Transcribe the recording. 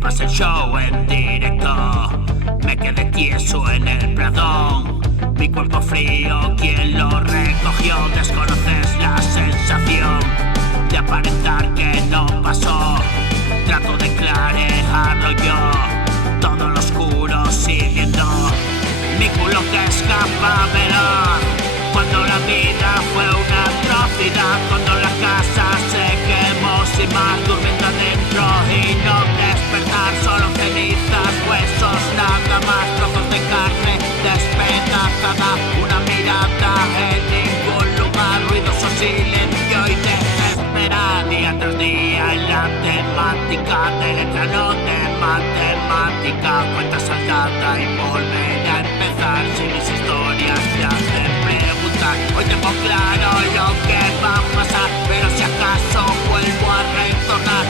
flipas el show en directo. Me quedé tieso en el pradón. Mi cuerpo frío, ¿quién lo recogió? Desconoces la sensación de aparentar que no pasó. Trato de clarearlo yo, todo lo oscuro siguiendo. Mi culo que escapa veloz, cuando la vida fue una atrocidad, cuando la casa se quemó sin más, durmiendo adentro y no despertar, solo cenizas, huesos, nada más, trozos de carne despedazada, una mirada en ningún lugar, ruidoso silencio y desesperar, día tras día en la temática de letra, no de matemática, cuenta saldada y volver a empezar, si mis historias te hacen preguntar, hoy tengo claro lo que va a pasar, pero si acaso vuelvo a retornar,